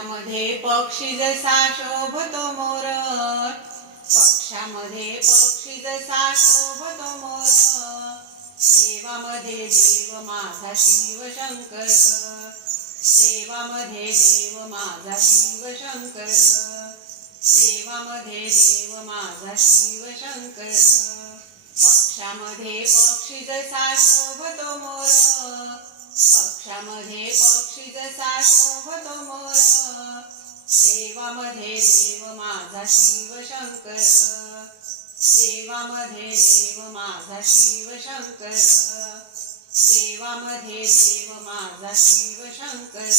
पक्षामध्ये पक्षी जसा शोभतो मोर. पक्षामध्ये पक्षी जसा शोभतो मोर. देवामध्ये देव माझा शिव शंकर. देवामध्ये देव माझा शिव शंकर. देवामध्ये देव माझा शिव शंकर. पक्षामध्ये पक्षी जसा शोभतो मोर. पक्षामध्ये पक्षी जसा शोभतो देवामध्ये देव माझा शिव शंकर. देवामध्ये देव माझा शिव शंकर.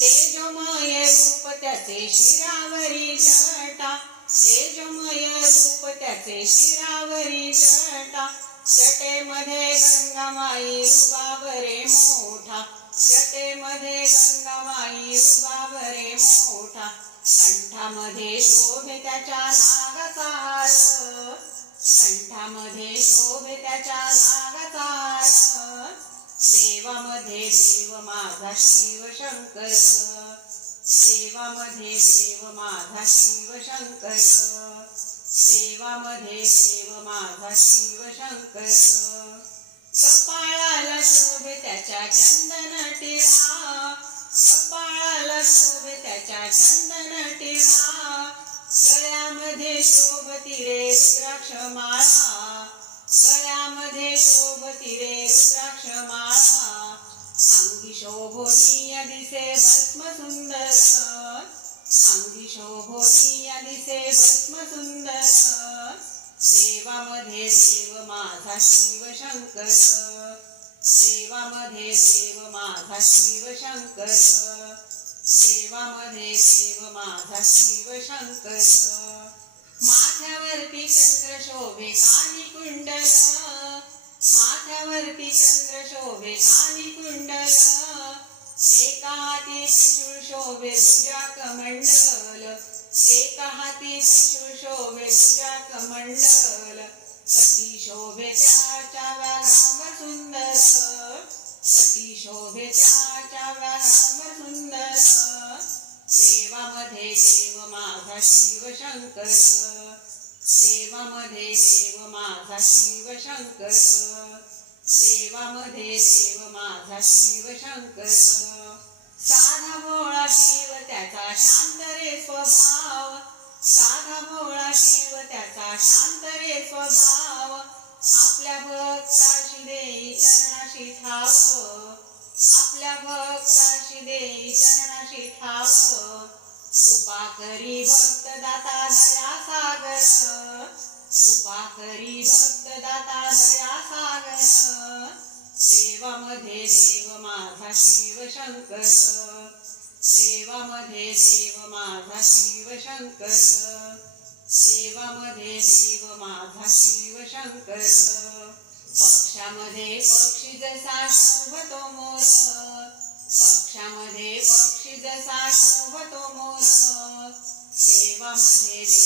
तेजमय रूप त्याचे शिरावरी जटा तेजमय रूप त्याचे शिरावरी जटा जटेमध्ये गंगामाई रुबाबरे मोठा. जटेमध्ये गंगामाई रुबा माझा शिव शंकर देवामध्ये देव माझा शिव शंकर देवामध्ये देव माझा शिव शंकर कपाळाला शोभे त्याच्या चंदन टिळा कपाळाला शोभे त्याच्या चंदन टिळा गळ्यामध्ये शोभती रे रुद्राक्ष माळा शोभोनीय दिसे भस्म सुंदर अंगी शोभोनीय दिसे भस्म सुंदर देवामध्ये देव माझा शिव शंकर देवामध्ये देव माझा शिव शंकर देवामध्ये देव माझा शिव शंकर माथ्यावरती चंद्र शोभे कानी कुंडल माथ्यावरती चंद्र शोभे कानी कुंडल. शोभे तुझ्या कमंडल एका हाती त्रिशूळ शोभे तुझ्या कमंडल कटी शोभे त्याच्या व्याघ्रांबर सुंदर कटी शोभे त्याच्या व्याघ्रांबर सुंदर देवामध्ये देव माझा शिव शंकर देवामध्ये देव माझा शिव शंकर देवामध्ये देव माझा शिव शंकर साधा भोळा शिव त्याचा शांत रे स्वभाव. साधा भोळा शिव त्याचा शांत रे स्वभाव. माझा शिव शंकर. सेवामध्ये देव माझा शिव शंकर. सेवामध्ये देव माझा शिव शंकर. पक्षामध्ये पक्षी जसा शोभतो मोर. पक्षामध्ये पक्षी जसा शोभतो मोर. सेवामध्ये देव